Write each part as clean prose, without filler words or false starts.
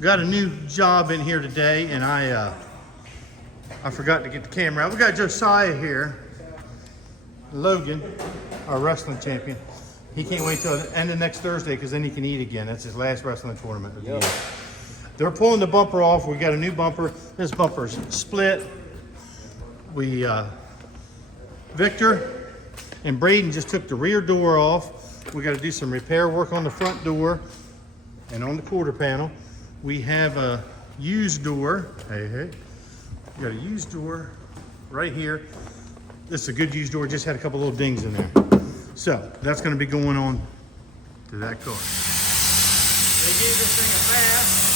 Got a new job in here today, and I forgot to get the camera out. We got Josiah here. Logan, our wrestling champion. He can't wait till the end of next Thursday because then he can eat again. That's his last wrestling tournament of the year. They're pulling the bumper off. We got a new bumper. This bumper's split. Victor and Braden just took the rear door off. We got to do some repair work on the front door and on the quarter panel. We have a used door. Hey. We got a used door right here. This is a good used door. Just had a couple little dings in there. So that's going to be going on to that car. They gave this thing a bath.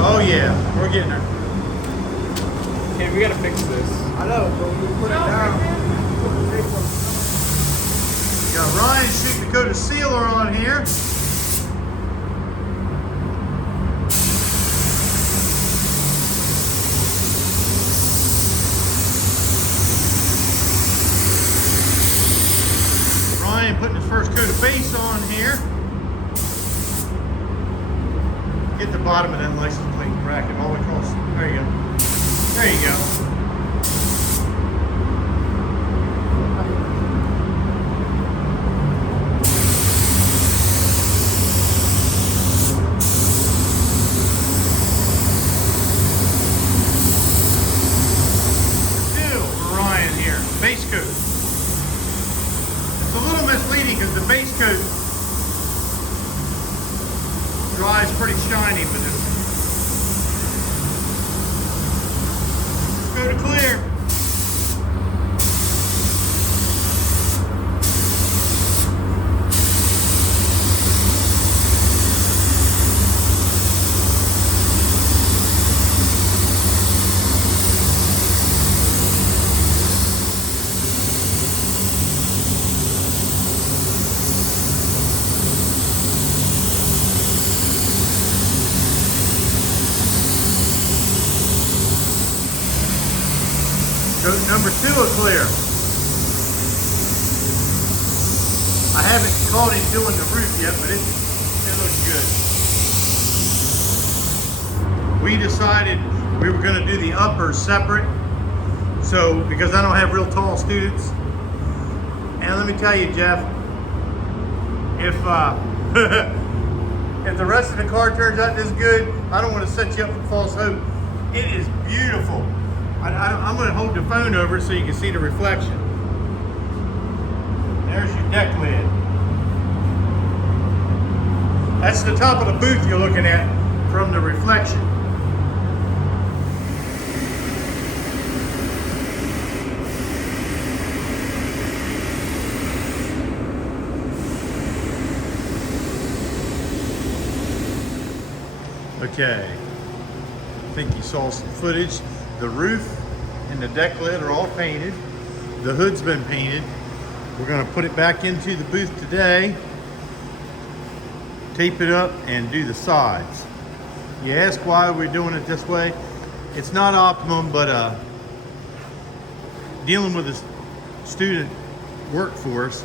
Oh yeah, we're getting her. Okay, we gotta fix this. I know, but we put it down. Got Ryan shooting the coat of sealer on here. Ryan putting his first coat of base on here. Get the bottom of that license plate bracket all the way across. There you go. There you go. Still, Ryan here. Base coat. It's a little misleading because the base coat dries pretty shiny, but this go to clear. Coat number 2 is clear. I haven't caught him doing the roof yet, but it looks good. We decided we were going to do the uppers separate, so because I don't have real tall students. And let me tell you, Jeff, if if the rest of the car turns out this good, I don't want to set you up for false hope. It is beautiful. I'm going to hold the phone over so you can see the reflection. There's your deck lid. That's the top of the booth you're looking at from the reflection. Okay. I think you saw some footage. The roof and the deck lid are all painted. The hood's been painted. We're going to put it back into the booth today, tape it up, and do the sides. You ask why we're doing it this way. It's not optimum, but dealing with a student workforce,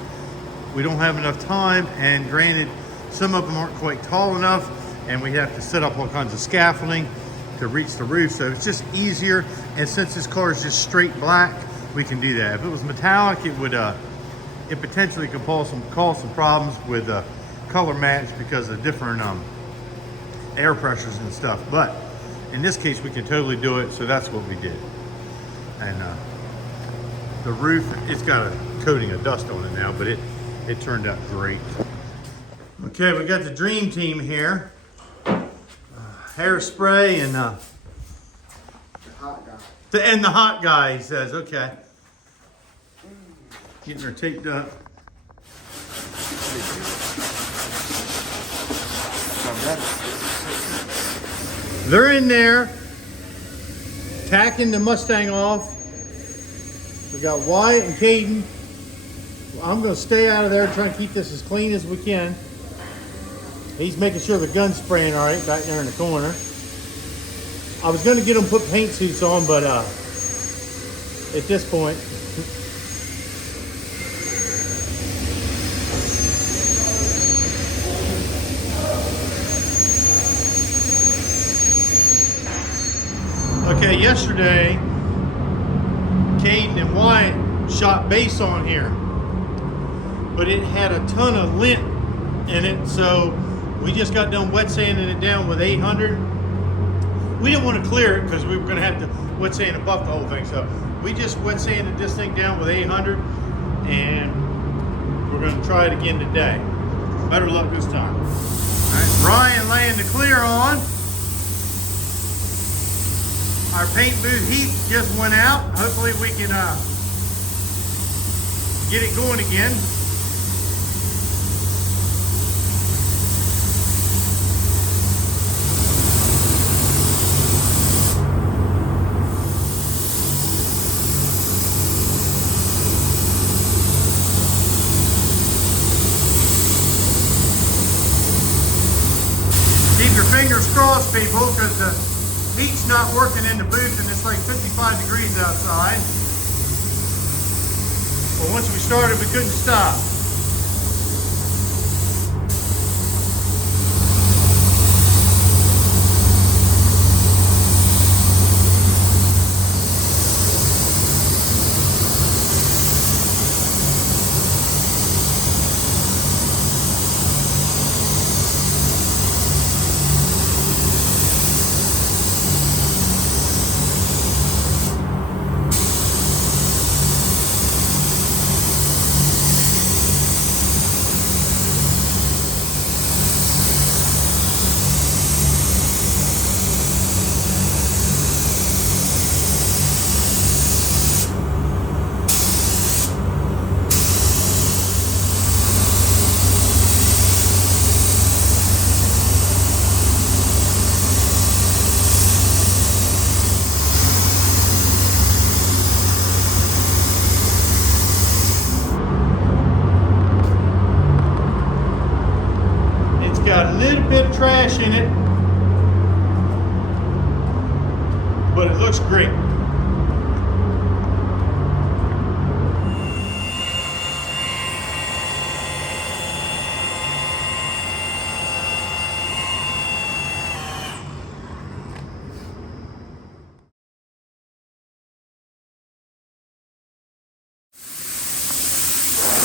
we don't have enough time, and granted, some of them aren't quite tall enough, and we have to set up all kinds of scaffolding to reach the roof, so it's just easier. And since this car is just straight black, we can do that. If it was metallic, it would it potentially could cause some problems with color match because of different air pressures and stuff. But in this case, we can totally do it, so that's what we did. And the roof, it's got a coating of dust on it now, but it turned out great. Okay, we got the dream team here. Hairspray and The hot guy. and the hot guy, he says. Okay, getting her taped up. They're in there tacking the Mustang off. We got Wyatt and Caden. I'm going to stay out of there and try and keep this as clean as we can. He's making sure the gun's spraying all right back there in the corner. I was going to get them put paint suits on, but at this point, okay, yesterday, Caden and Wyatt shot base on here, but it had a ton of lint in it, so we just got done wet sanding it down with 800. We didn't want to clear it because we were going to have to wet sand and buff the whole thing, so we just wet sanded this thing down with 800, and we're going to try it again today. Better luck this time. All right, Ryan laying the clear on. Our paint booth heat just went out. Hopefully we can get it going again. Keep your fingers crossed, people, because the heat's not working in the booth and it's like 55 degrees outside. But once we started, we couldn't stop. Got a little bit of trash in it, but it looks great.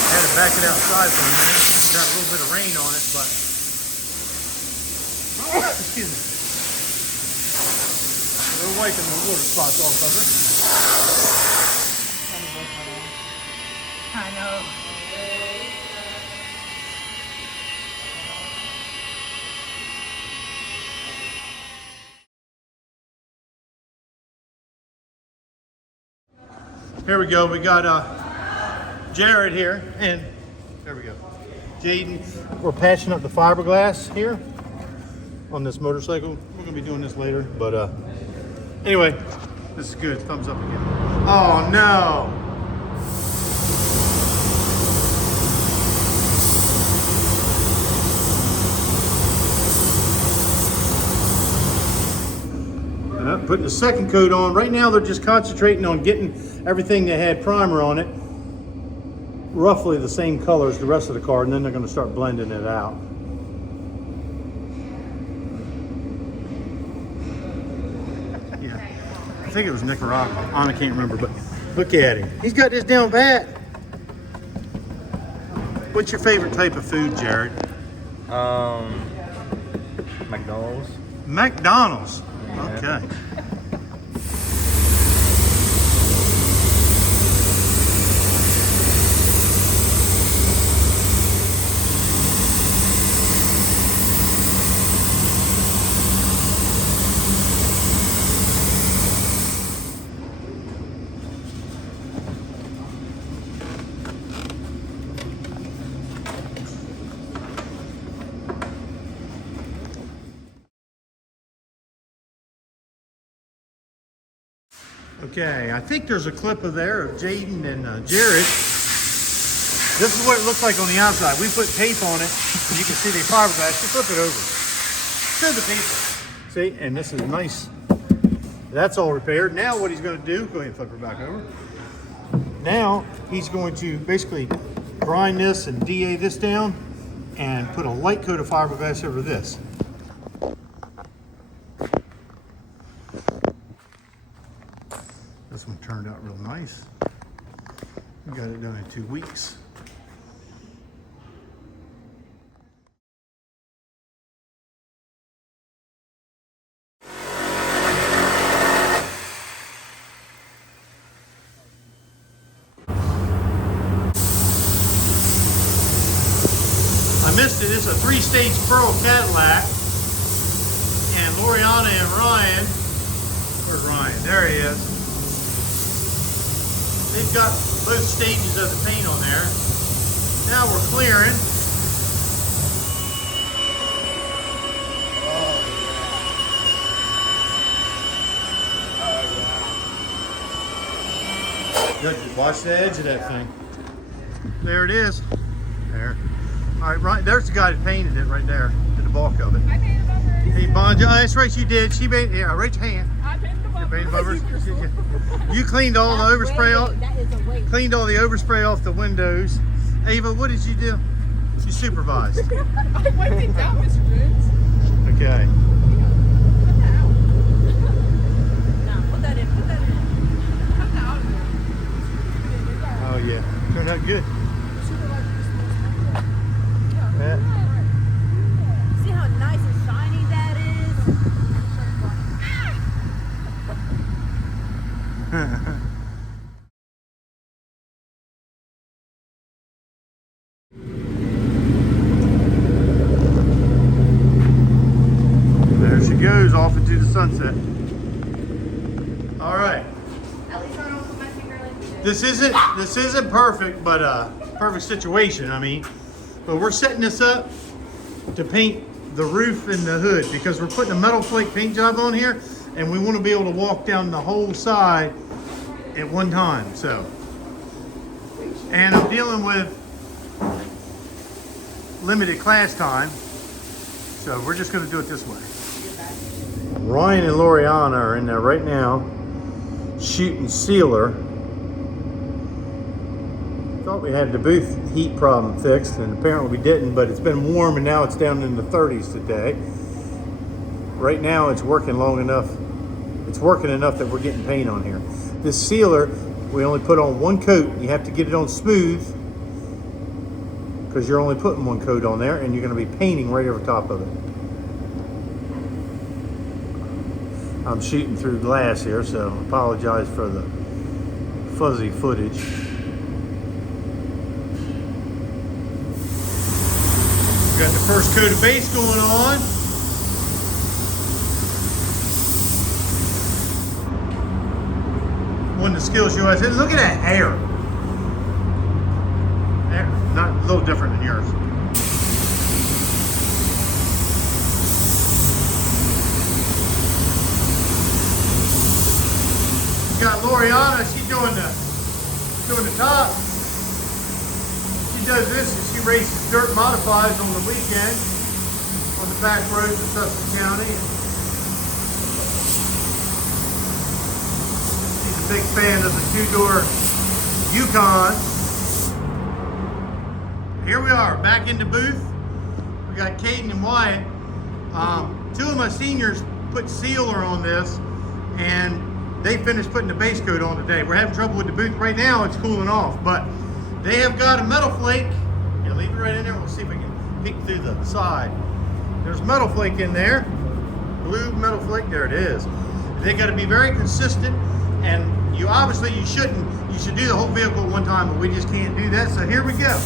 Had to back it outside for a minute. Got a little bit of rain on it, but excuse me. They're wiping the water spots off of her. I know. Here we go. We got Jared here, and there we go. Jaden. We're patching up the fiberglass here on this motorcycle. We're gonna be doing this later, but anyway, this is good. Thumbs up again. Oh no! Putting the second coat on. Right now they're just concentrating on getting everything that had primer on it roughly the same color as the rest of the car, and then they're going to start blending it out. Yeah, I think it was Nicaragua. I can't remember, but look at him. He's got this down pat. What's your favorite type of food, Jared? McDonald's. McDonald's. Yeah. Okay. Okay, I think there's a clip of there of Jaden and Jared. This is what it looks like on the outside. We put tape on it, and you can see the fiberglass. You flip it over. Show the people. See, and this is nice That's all repaired. Now what he's going to do, go ahead and flip her back over. Now he's going to basically grind this and DA this down and put a light coat of fiberglass over this. This one turned out real nice. We got it done in 2 weeks. I missed it. It's a 3-stage Pearl Cadillac. And Loriana and Ryan, where's Ryan? There he is. They've got both stages of the paint on there. Now we're clearing. Good. Watch the edge of that thing. There it is. There. All right, right. There's the guy that painted it right there. Did the bulk of it. I painted the bumper. Hey, Bonja. Oh, that's right. You did. She made. Yeah. Raise your hand. I painted the bumper. Painted bumpers. You cleaned all the overspray off. That is a waste. Cleaned all the overspray off the windows. Ava, what did you do? You supervised. I wiped it down, Mr. Jones. Okay. Put that out. No, put that in. Put that in. Cut that out of there. Oh yeah. Turned out good. Yeah. Yeah. See how nice and shiny that is? There she goes off into the sunset. All right. At least I don't put my finger like you did. This isn't perfect, but perfect situation. I mean, but we're setting this up to paint the roof and the hood because we're putting a metal flake paint job on here, and we want to be able to walk down the whole side at one time. So, and I'm dealing with limited class time, so we're just going to do it this way. Ryan and Loriana are in there right now shooting sealer. Thought we had the booth heat problem fixed, and apparently we didn't, but it's been warm and now it's down in the 30s today. Right now it's working long enough. It's working enough that we're getting paint on here. This sealer, we only put on one coat. You have to get it on smooth because you're only putting one coat on there, and you're going to be painting right over top of it. I'm shooting through glass here, so I apologize for the fuzzy footage. Got the first coat of base going on. One of the skills you always say, look at that hair. Not a little different than yours. You got Loriana, she's doing the top. She does this and she races dirt modifieds on the weekend on the back roads of Sussex County. She's a big fan of the two-door Yukon. Here we are, back in the booth. We got Caden and Wyatt. Two of my seniors put sealer on this, and they finished putting the base coat on today. We're having trouble with the booth right now. It's cooling off, but they have got a metal flake. Yeah, leave it right in there. We'll see if we can peek through the side. There's metal flake in there. Blue metal flake. There it is. They got to be very consistent, and you shouldn't. You should do the whole vehicle at one time, but we just can't do that. So here we go.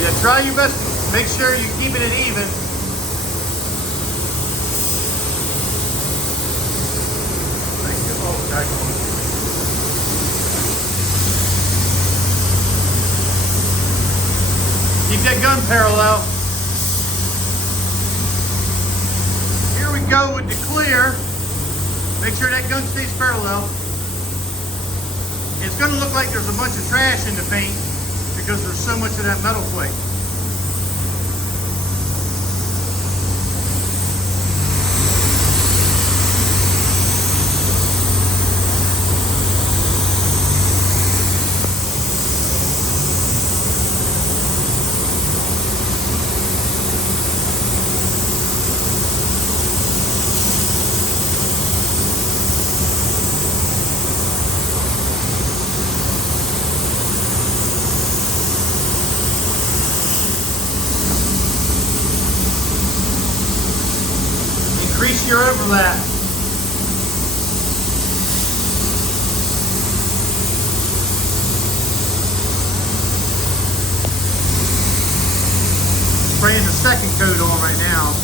Yeah, try your best to make sure you're keeping it even. Oh, Alright. Keep that gun parallel. Here we go with the clear. Make sure that gun stays parallel. It's going to look like there's a bunch of trash in the paint because there's so much of that metal flake. Increase your overlap. Spraying the second coat on right now.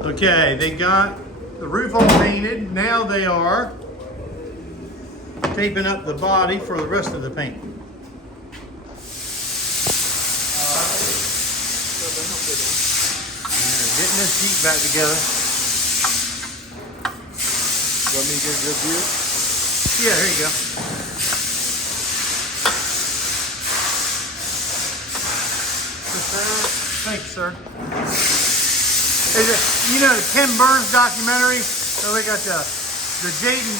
Okay, they got the roof all painted. Now they are taping up the body for the rest of the paint. Getting this sheet back together. Want me to get a good view? Yeah, here you go. Thank you, sir. Is it, you know, the Ken Burns documentary? So they got the Jaden,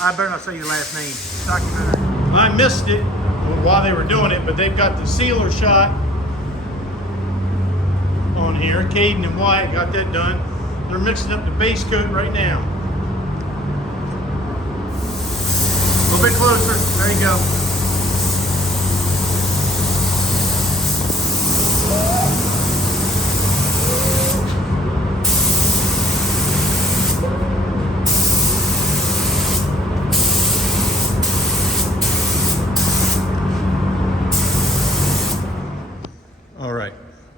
I better not say your last name, documentary. I missed it while they were doing it, but they've got the sealer shot on here. Caden and Wyatt got that done. They're mixing up the base coat right now. A little bit closer. There you go. All right.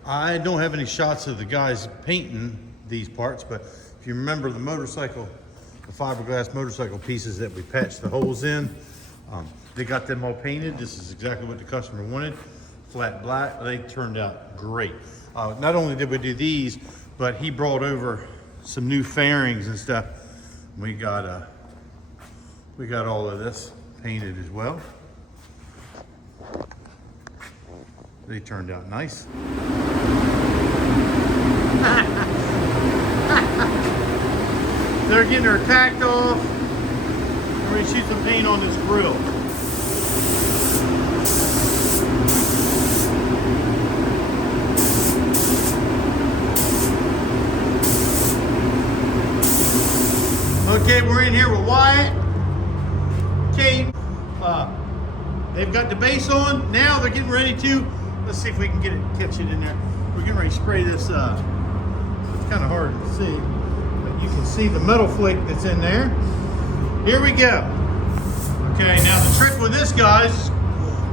I don't have any shots of the guys painting these parts, but if you remember the motorcycle, the fiberglass motorcycle pieces that we patched the holes in, they got them all painted. This is exactly what the customer wanted. Flat black. They turned out great. Not only did we do these, but he brought over some new fairings and stuff. We got all of this painted as well. They turned out nice. They're getting their tacked off. We're gonna shoot some paint on this grill. Okay, we're in here with Wyatt, Kate. They've got the base on. Now they're getting ready to, let's see if we can catch it in there. We're getting ready to spray this, it's kind of hard to see, but you can see the metal flake that's in there. Here we go. Okay, now the trick with this, guys,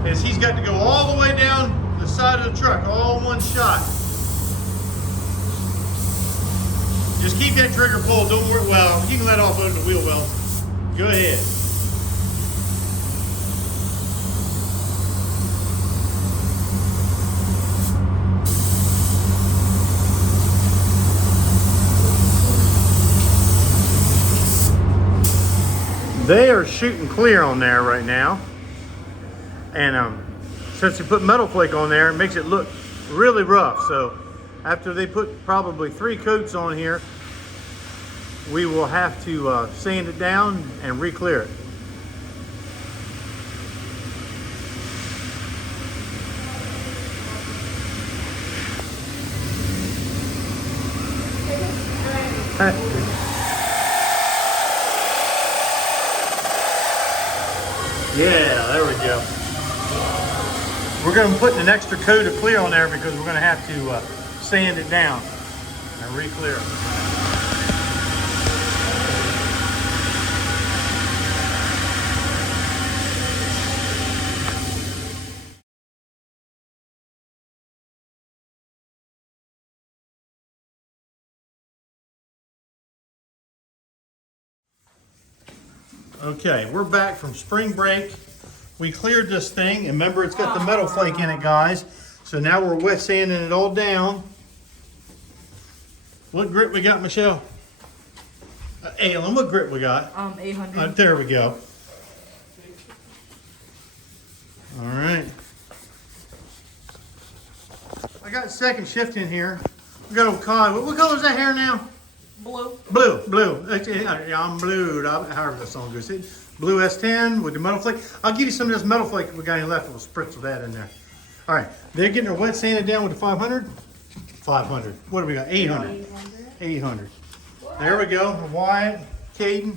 is he's got to go all the way down the side of the truck, all in one shot. Just keep that trigger pulled, don't worry, well, you can let off under the wheel well. Go ahead. They are shooting clear on there right now. And since you put metal flake on there, it makes it look really rough. So after they put probably 3 coats on here, we will have to sand it down and re-clear it. Yeah, there we go. We're going to put an extra coat of clear on there because we're going to have to sand it down and re-clear it. Okay, we're back from spring break. We cleared this thing, and remember it's got the metal flake in it, guys. So now we're wet sanding it all down. What grit we got, Michelle? Alan, what grit we got? 800. There we go. All right. I got second shift in here. We got old Cod. What color is that hair now? Blue. Blue. Yeah, I'm blue. However that song goes. Blue S10 with the metal flake. I'll give you some of this metal flake we got any left. We'll spritz with that in there. All right. They're getting their wet sanded down with the 500. 500. What do we got? 800. 800. There we go. Wyatt, Caden.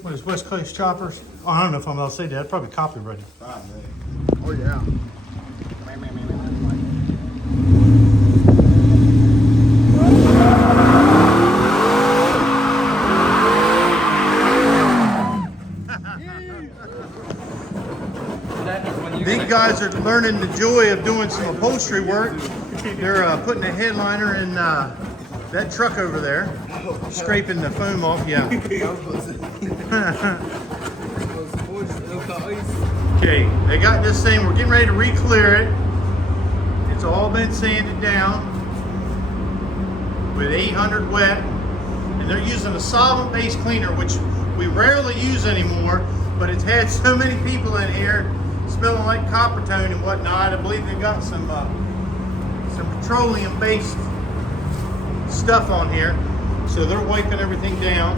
What is West Coast Choppers? Oh, I don't know if I'm allowed to say that. Probably copyrighted. Oh yeah. These guys are learning the joy of doing some upholstery work. They're putting a headliner in that truck over there, scraping the foam off. Yeah. Okay, they got this thing. We're getting ready to re-clear it. It's all been sanded down with 800 wet, and they're using a solvent-based cleaner, which we rarely use anymore. But it's had so many people in here smelling like copper tone and whatnot. I believe they've got some petroleum-based stuff on here, so they're wiping everything down.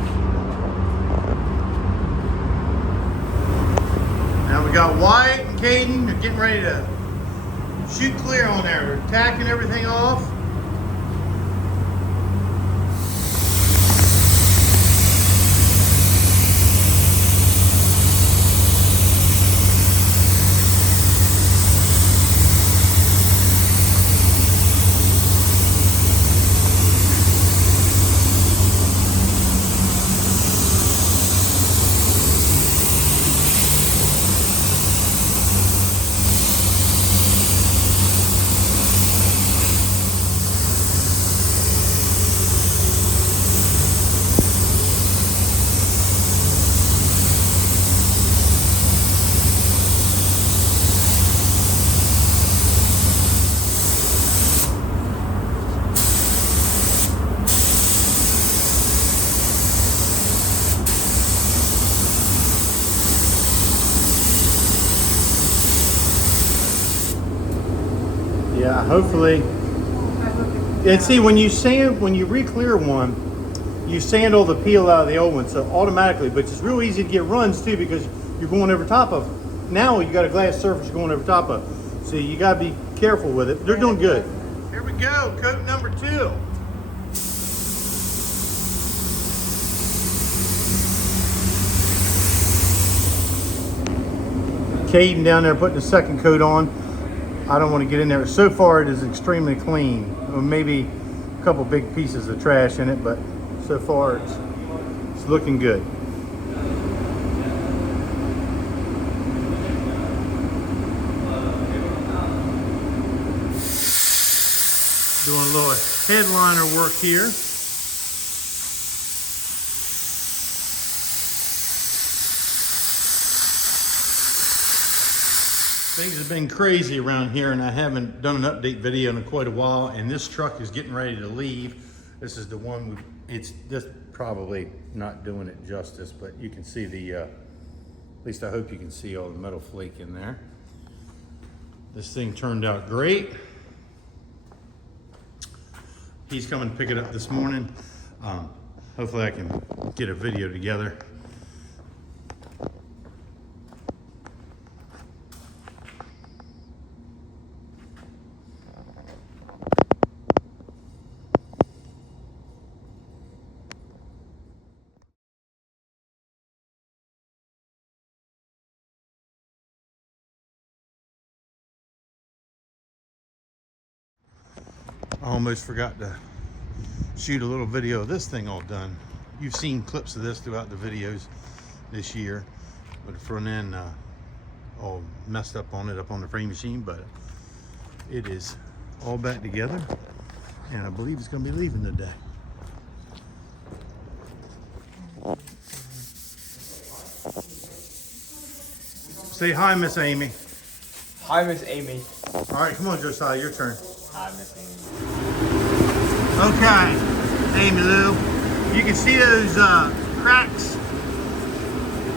Now we got Wyatt and Caden. They're getting ready to shoot clear on there. They're tacking everything off. Yeah, hopefully. And see, when you re-clear one, you sand all the peel out of the old one, so automatically, but it's real easy to get runs too because you're going over top of it. Now you got a glass surface going over top of it. So you gotta be careful with it. They're doing good. Here we go, coat number 2. Caden down there putting the second coat on. I don't want to get in there. So far it is extremely clean. Maybe a couple big pieces of trash in it, but so far it's looking good. Doing a little headliner work here. Things have been crazy around here, and I haven't done an update video in quite a while, and this truck is getting ready to leave. This is the one, it's just probably not doing it justice, but you can see the, at least I hope you can see all the metal flake in there. This thing turned out great. He's coming to pick it up this morning. Hopefully I can get a video together. I almost forgot to shoot a little video of this thing all done. You've seen clips of this throughout the videos this year, but the front end all messed up on the frame machine, but it is all back together, and I believe it's going to be leaving today. Say hi, Miss Amy. Hi, Miss Amy. All right, come on, Josiah, your turn. Hi, Miss Amy. Okay, Amy Lou, you can see those cracks.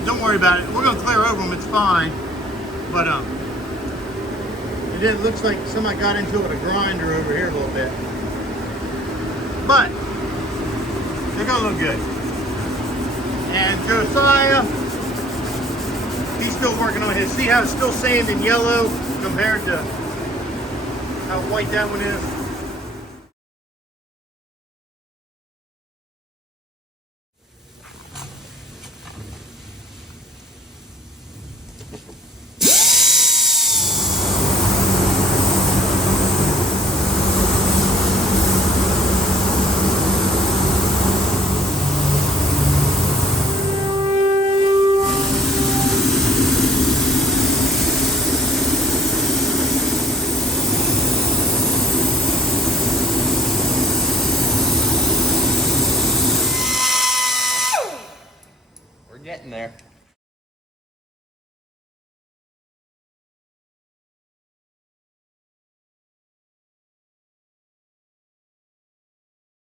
Don't worry about it. We're gonna clear over them. It's fine. But it looks like somebody got into it with a grinder over here a little bit. But they're gonna look good. And Josiah, he's still working on his. See how it's still sand and yellow compared to how white that one is? We're getting there.